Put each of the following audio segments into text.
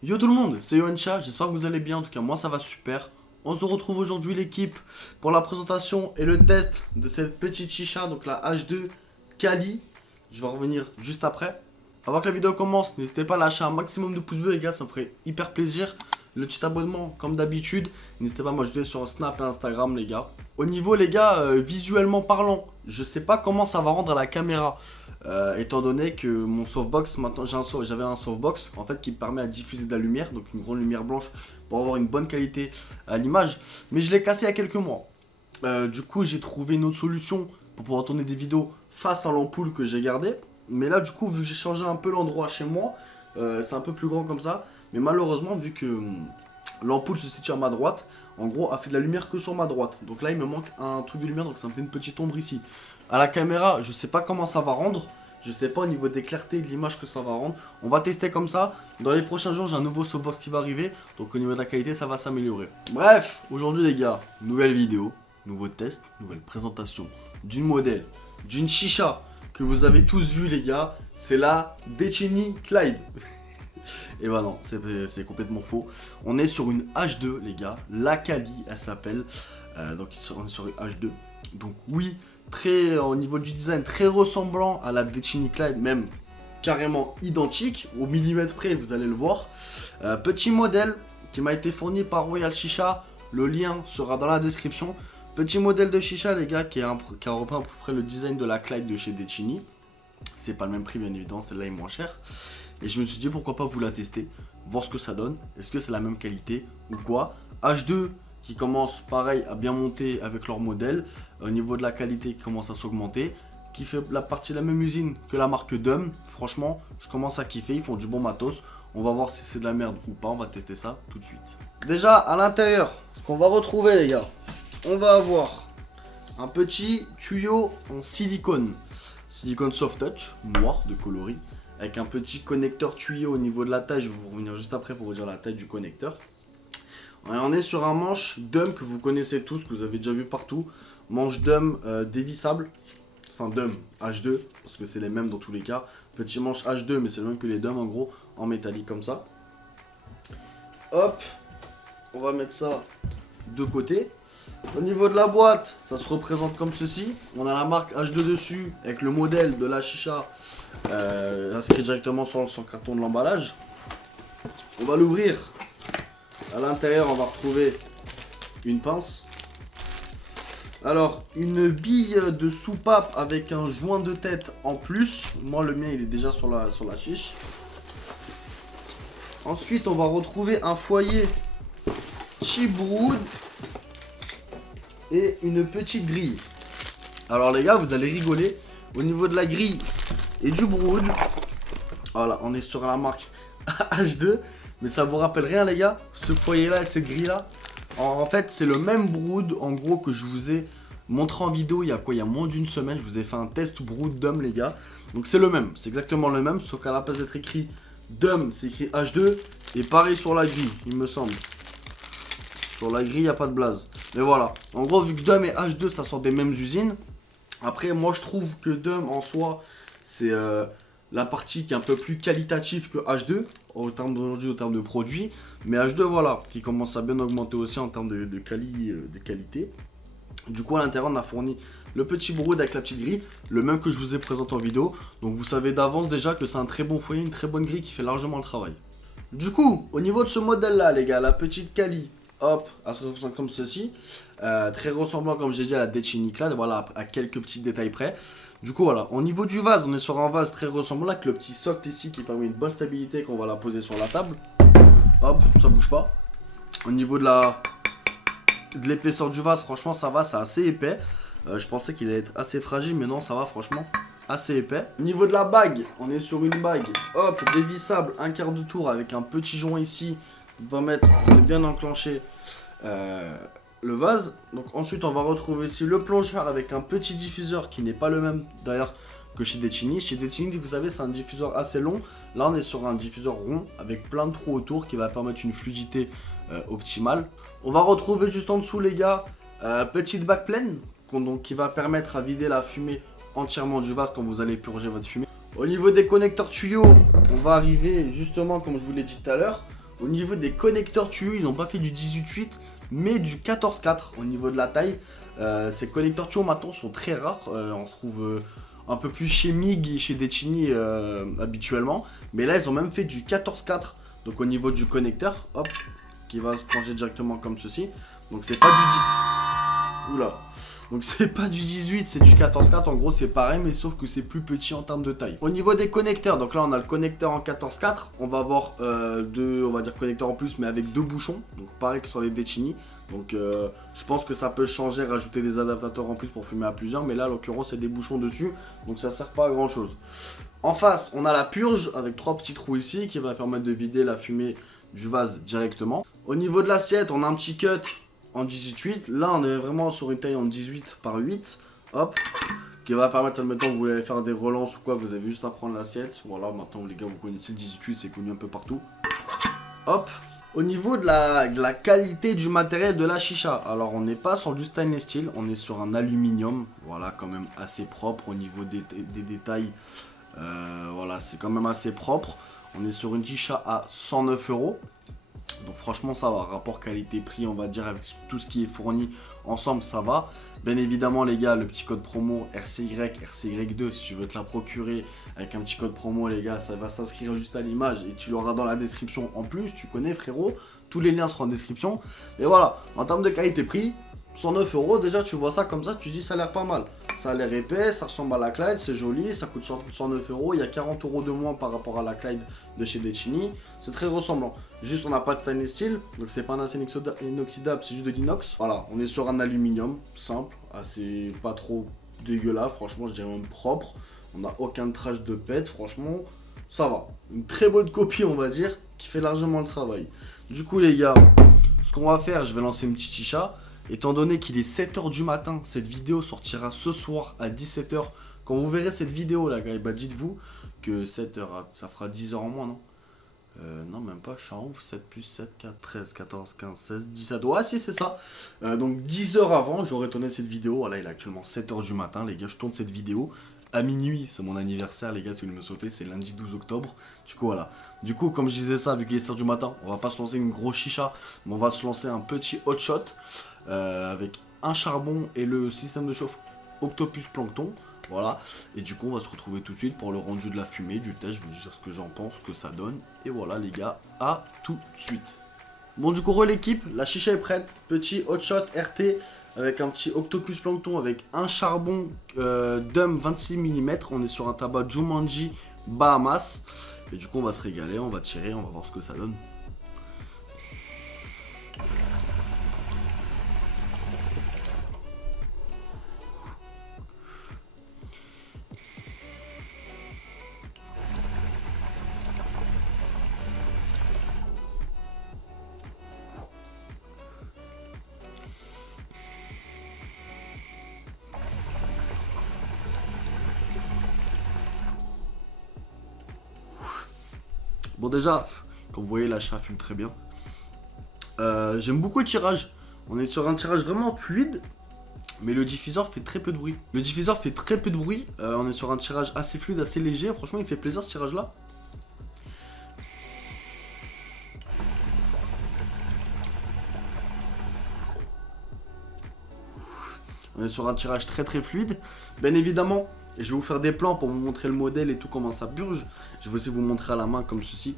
Yo tout le monde, c'est Yoancha, j'espère que vous allez bien, en tout cas moi ça va super. On se retrouve aujourd'hui l'équipe pour la présentation et le test de cette petite chicha, donc la H2 Kali. Je vais revenir juste après. Avant que la vidéo commence, n'hésitez pas à lâcher un maximum de pouces bleus les gars, ça me ferait hyper plaisir. Le petit abonnement comme d'habitude, n'hésitez pas à m'ajouter sur Snap et Instagram les gars. Au niveau les gars, visuellement parlant, je sais pas comment ça va rendre à la caméra. Étant donné que mon softbox, maintenant j'avais un softbox en fait qui me permet à diffuser de la lumière, donc une grande lumière blanche pour avoir une bonne qualité à l'image, mais je l'ai cassé il y a quelques mois. Du coup j'ai trouvé une autre solution pour pouvoir tourner des vidéos face à l'ampoule que j'ai gardée, mais là du coup vu que j'ai changé un peu l'endroit chez moi, c'est un peu plus grand comme ça, mais malheureusement vu que l'ampoule se situe à ma droite, en gros a fait de la lumière que sur ma droite, donc là il me manque un truc de lumière, donc ça me fait une petite ombre ici. À la caméra, je sais pas comment ça va rendre. Je sais pas au niveau des clartés et de l'image que ça va rendre. On va tester comme ça. Dans les prochains jours, j'ai un nouveau softbox qui va arriver. Donc au niveau de la qualité, ça va s'améliorer. Bref, aujourd'hui les gars, nouvelle vidéo, nouveau test, nouvelle présentation d'une modèle, d'une chicha que vous avez tous vu les gars. C'est la Decini Clyde. Et bah non, c'est complètement faux. On est sur une H2 les gars. La Kali, elle s'appelle. Donc on est sur une H2. Donc oui, très au niveau du design, très ressemblant à la Decini Clyde, même carrément identique, au millimètre près, vous allez le voir. Petit modèle qui m'a été fourni par Royal Chicha, le lien sera dans la description. Petit modèle de chicha les gars qui reprend à peu près le design de la Clyde de chez Decini. C'est pas le même prix bien évidemment, celle-là est moins chère. Et je me suis dit pourquoi pas vous la tester, voir ce que ça donne, est-ce que c'est la même qualité ou quoi. H2 qui commence pareil à bien monter avec leur modèle, au niveau de la qualité qui commence à s'augmenter, qui fait la partie de la même usine que la marque Dum. Franchement, je commence à kiffer, ils font du bon matos. On va voir si c'est de la merde ou pas, on va tester ça tout de suite. Déjà à l'intérieur, ce qu'on va retrouver les gars, on va avoir un petit tuyau en silicone soft touch, noir de coloris, avec un petit connecteur tuyau au niveau de la taille. Je vais vous revenir juste après pour vous dire la taille du connecteur. On est sur un manche Dum que vous connaissez tous, que vous avez déjà vu partout. Manche Dum dévissable. Enfin Dum H2, parce que c'est les mêmes dans tous les cas. Petit manche H2, mais c'est le même que les Dum en gros, en métallique comme ça. Hop, on va mettre ça de côté. Au niveau de la boîte, ça se représente comme ceci. On a la marque H2 dessus, avec le modèle de la chicha inscrit directement sur le carton de l'emballage. On va l'ouvrir. À l'intérieur, on va retrouver une pince. Alors, une bille de soupape avec un joint de tête en plus. Moi, le mien, il est déjà sur la chiche. Ensuite, on va retrouver un foyer Chibroud et une petite grille. Alors, les gars, vous allez rigoler. Au niveau de la grille et du brood, voilà, on est sur la marque H2. Mais ça vous rappelle rien les gars, ce foyer là et cette grille là. En fait c'est le même brood en gros que je vous ai montré en vidéo il y a quoi, il y a moins d'une semaine. Je vous ai fait un test brood Dum les gars. Donc c'est le même, c'est exactement le même. Sauf qu'à la place d'être écrit Dum c'est écrit H2. Et pareil sur la grille il me semble. Sur la grille il n'y a pas de blaze. Mais voilà, en gros vu que Dum et H2 ça sort des mêmes usines. Après moi je trouve que Dum en soi c'est la partie qui est un peu plus qualitative que H2 en termes d'aujourd'hui, en termes de produits, mais H2 voilà, qui commence à bien augmenter aussi en termes de qualité. Du coup à l'intérieur on a fourni le petit brood avec la petite grille, le même que je vous ai présenté en vidéo, donc vous savez d'avance déjà que c'est un très bon foyer, une très bonne grille qui fait largement le travail. Du coup, au niveau de ce modèle là les gars, la petite Kali, hop, elle se représente comme ceci, très ressemblant comme j'ai dit à la Decini Clyde, voilà, à quelques petits détails près. Du coup voilà, au niveau du vase, on est sur un vase très ressemblant avec le petit socle ici qui permet une bonne stabilité quand on va la poser sur la table. Hop, ça bouge pas. Au niveau de l'épaisseur du vase, franchement ça va, c'est assez épais. Je pensais qu'il allait être assez fragile, mais non, ça va franchement assez épais. Au niveau de la bague, on est sur une bague, hop, dévissable, un quart de tour avec un petit joint ici qui permet de bien enclencher le vase. Donc ensuite on va retrouver ici le plongeur avec un petit diffuseur qui n'est pas le même d'ailleurs que chez Decini. Chez Decini vous savez c'est un diffuseur assez long. Là on est sur un diffuseur rond avec plein de trous autour qui va permettre une fluidité optimale. On va retrouver juste en dessous les gars petite bague pleine donc, qui va permettre à vider la fumée entièrement du vase quand vous allez purger votre fumée. Au niveau des connecteurs tuyaux, on va arriver justement comme je vous l'ai dit tout à l'heure. Au niveau des connecteurs tuyaux, ils n'ont pas fait du 18-8, mais du 14-4 au niveau de la taille. Ces connecteurs tuyaux maintenant sont très rares. On trouve un peu plus chez MIG et chez Decini habituellement. Mais là, ils ont même fait du 14-4. Donc au niveau du connecteur, hop, qui va se plonger directement comme ceci. Donc c'est pas du 10. Oula. Donc c'est pas du 18, c'est du 14-4. En gros, c'est pareil, mais sauf que c'est plus petit en termes de taille. Au niveau des connecteurs, donc là, on a le connecteur en 14-4. On va avoir deux, on va dire connecteurs en plus, mais avec deux bouchons. Donc pareil que sur les Decini. Donc je pense que ça peut changer, rajouter des adaptateurs en plus pour fumer à plusieurs. Mais là, en l'occurrence, il y a des bouchons dessus. Donc ça sert pas à grand chose. En face, on a la purge avec 3 petits trous ici qui va permettre de vider la fumée du vase directement. Au niveau de l'assiette, on a un petit cut en 18-8. Là, on est vraiment sur une taille en 18 par 8. Hop. Qui va permettre, admettons, vous voulez faire des relances ou quoi, vous avez juste à prendre l'assiette. Voilà, maintenant, les gars, vous connaissez le 18, c'est connu un peu partout. Hop. Au niveau de la qualité du matériel de la chicha, alors on n'est pas sur du stainless steel, on est sur un aluminium. Voilà, quand même assez propre au niveau des détails. Voilà, c'est quand même assez propre. On est sur une chicha à 109 €. Donc franchement ça va, rapport qualité-prix on va dire avec tout ce qui est fourni ensemble ça va. Bien évidemment les gars, le petit code promo RCY2 si tu veux te la procurer avec un petit code promo les gars, ça va s'inscrire juste à l'image et tu l'auras dans la description en plus, tu connais frérot, tous les liens seront en description. Et voilà, en termes de qualité-prix, 109 €, déjà tu vois ça comme ça, tu dis ça a l'air pas mal. Ça a l'air épais, ça ressemble à la Clyde, c'est joli, ça coûte 109 €, il y a 40 € de moins par rapport à la Clyde de chez Decini. C'est très ressemblant. Juste on n'a pas de stainless steel, donc c'est pas un acier inoxydable, c'est juste de l'inox. Voilà, on est sur un aluminium, simple, assez pas trop dégueulasse, franchement je dirais même propre. On n'a aucun trace de pète, franchement ça va. Une très bonne copie on va dire, qui fait largement le travail. Du coup les gars, ce qu'on va faire, je vais lancer une petite chicha. Étant donné qu'il est 7 h du matin, cette vidéo sortira ce soir à 17 h. Quand vous verrez cette vidéo là, gars, bah dites-vous que 7 h, ça fera 10 h en moins, non non, même pas, je suis en ouf. 7 plus 7, 4, 13, 14, 15, 16, 17. Ouais, si, c'est ça. Donc 10 h avant, j'aurais tourné cette vidéo. Voilà, il est actuellement 7 h du matin, les gars. Je tourne cette vidéo à minuit. C'est mon anniversaire, les gars. Si vous voulez me sauter, c'est lundi 12 octobre. Du coup, voilà. Du coup, comme je disais ça, vu qu'il est 7 h du matin, on va pas se lancer une grosse chicha, mais on va se lancer un petit hot shot avec un charbon et le système de chauffe Octopus Plankton. Voilà, et du coup on va se retrouver tout de suite pour le rendu de la fumée, du test, je vais vous dire ce que j'en pense, ce que ça donne. Et voilà les gars, à tout de suite. Bon du coup l'équipe, la chicha est prête, petit hot shot RT avec un petit Octopus Plankton avec un charbon DUM 26 mm. On est sur un tabac Jumanji Bahamas. Et du coup on va se régaler, on va tirer, on va voir ce que ça donne. Bon déjà, comme vous voyez la chat fume très bien. J'aime beaucoup le tirage. On est sur un tirage vraiment fluide. Mais le diffuseur fait très peu de bruit. Le diffuseur fait très peu de bruit. On est sur un tirage assez fluide, assez léger. Franchement il fait plaisir ce tirage là. On est sur un tirage très très fluide. Bien évidemment, je vais vous faire des plans pour vous montrer le modèle et tout, comment ça purge. Je vais aussi vous montrer à la main comme ceci.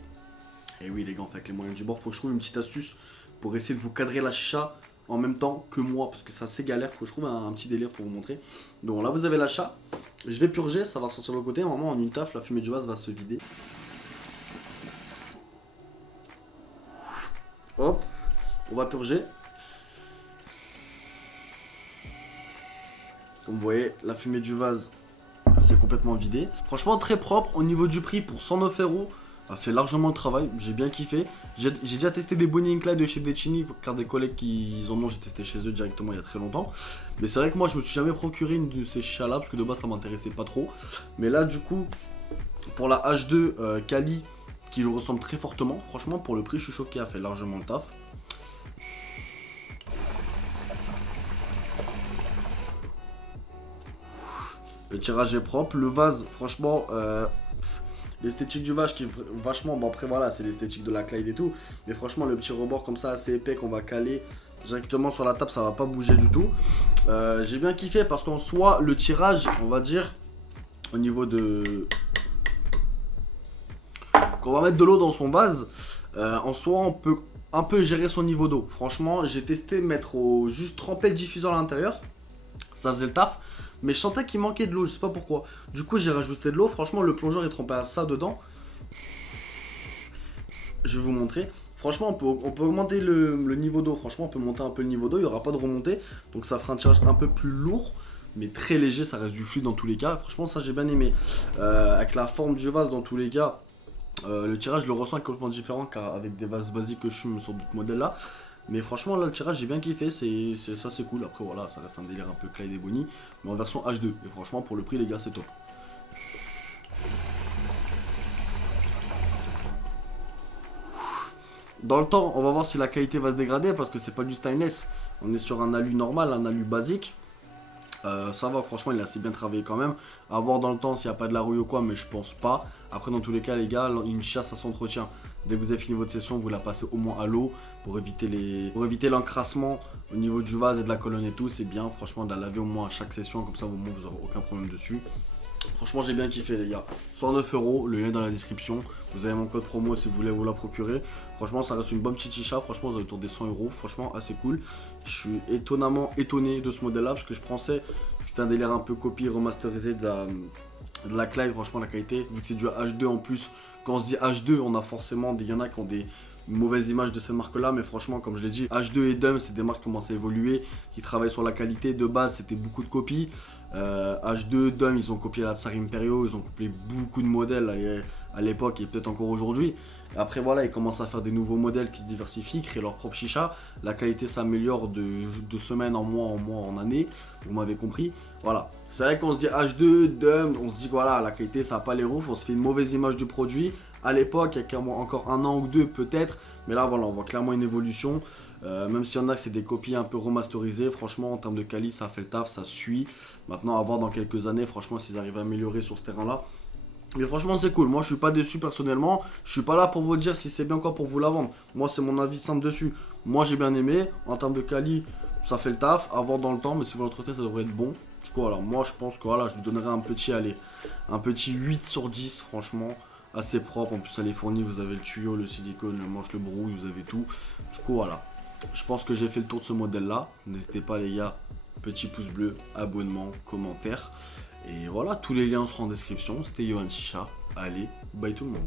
Et oui les gars, avec les moyens du bord, faut que je trouve une petite astuce pour essayer de vous cadrer la chicha en même temps que moi. Parce que c'est assez galère, faut que je trouve un petit délire pour vous montrer. Donc là vous avez l'achat. Je vais purger, ça va ressortir de l'autre côté. Normalement en une taf, la fumée du vase va se vider. Hop, on va purger. Comme vous voyez, la fumée du vase s'est complètement vidée. Franchement, très propre. Au niveau du prix, pour 109 €, ça fait largement le travail. J'ai bien kiffé. J'ai déjà testé des Bonnie Clyde de chez Decini, car des collègues qui en ont, j'ai testé chez eux directement il y a très longtemps. Mais c'est vrai que moi, je me suis jamais procuré une de ces chichas là, parce que de base, ça m'intéressait pas trop. Mais là, du coup, pour la H2 Kali, qui le ressemble très fortement, franchement, pour le prix, je suis choqué, elle fait largement le taf. Le tirage est propre, le vase, franchement, L'esthétique du vache qui est vachement, bon après voilà, c'est l'esthétique de la Clyde et tout, mais franchement le petit rebord comme ça assez épais qu'on va caler directement sur la table, ça va pas bouger du tout. J'ai bien kiffé parce qu'en soi le tirage, on va dire, au niveau de... Quand on va mettre de l'eau dans son vase, en soi on peut un peu gérer son niveau d'eau. Franchement j'ai testé mettre juste tremper le diffuseur à l'intérieur, ça faisait le taf. Mais je sentais qu'il manquait de l'eau, je sais pas pourquoi. Du coup j'ai rajouté de l'eau, franchement le plongeur est trempé à ça dedans. Je vais vous montrer. Franchement on peut augmenter le niveau d'eau, franchement on peut monter un peu le niveau d'eau, il n'y aura pas de remontée. Donc ça fera un tirage un peu plus lourd, mais très léger, ça reste du fluide dans tous les cas. Franchement ça j'ai bien aimé. Avec la forme du vase dans tous les cas, le tirage je le ressens complètement différent qu'avec des vases basiques que je fume sur d'autres modèles là. Mais franchement là le tirage j'ai bien kiffé, ça c'est cool. Après voilà, ça reste un délire un peu Clyde et Bonnie, mais en version H2. Et franchement pour le prix les gars c'est top. Dans le temps on va voir si la qualité va se dégrader parce que c'est pas du stainless. On est sur un alu normal, un alu basique. Ça va, franchement il est assez bien travaillé quand même. À voir dans le temps s'il n'y a pas de la rouille ou quoi, mais je pense pas. Après dans tous les cas les gars, une chasse à s'entretien. Dès que vous avez fini votre session, vous la passez au moins à l'eau pour éviter l'encrassement au niveau du vase et de la colonne et tout. C'est bien franchement de la laver au moins à chaque session, comme ça au moins vous n'aurez aucun problème dessus. Franchement j'ai bien kiffé les gars. 109 €, le lien est dans la description. Vous avez mon code promo si vous voulez vous la procurer. Franchement ça reste une bonne petite chicha. Franchement vous avez autour des 100 €. Franchement assez cool. Je suis étonnamment étonné de ce modèle là parce que je pensais que c'était un délire un peu copie remasterisé de la Clyde. Franchement la qualité, vu que c'est du H2 en plus. Quand on se dit H2 on a forcément il y en a qui ont des mauvaises images de cette marque là, mais franchement comme je l'ai dit, H2 et Dum c'est des marques qui commencent à évoluer, qui travaillent sur la qualité. De base c'était beaucoup de copies. H2, Dum ils ont copié la Tsar Imperio, ils ont copié beaucoup de modèles à l'époque et peut-être encore aujourd'hui. Après voilà, ils commencent à faire des nouveaux modèles qui se diversifient, créent leur propre chicha. La qualité s'améliore de semaine en mois en année, vous m'avez compris. Voilà, c'est vrai qu'on se dit H2, Dum, on se dit que voilà, la qualité ça n'a pas les roufs, on se fait une mauvaise image du produit. À l'époque, il y a encore un an ou deux peut-être, mais là voilà, on voit clairement une évolution. Même s'il y en a que c'est des copies un peu remasterisées, franchement en termes de quali ça fait le taf, ça suit. Maintenant à voir dans quelques années, franchement s'ils arrivent à améliorer sur ce terrain là. Mais franchement c'est cool, moi je suis pas déçu personnellement. Je suis pas là pour vous dire si c'est bien quoi pour vous la vendre. Moi c'est mon avis simple dessus. Moi j'ai bien aimé, en termes de quali ça fait le taf, à voir dans le temps, mais si vous l'entretenez ça devrait être bon. Du coup voilà, moi je pense que voilà, je lui donnerai un petit 8 sur 10 franchement. Assez propre, en plus elle est fournie, vous avez le tuyau, le silicone, le manche, le brouille, vous avez tout. Du coup voilà, je pense que j'ai fait le tour de ce modèle là. N'hésitez pas les gars, petit pouce bleu, abonnement, commentaire. Et voilà, tous les liens seront en description. C'était Yohan Chicha, allez, bye tout le monde.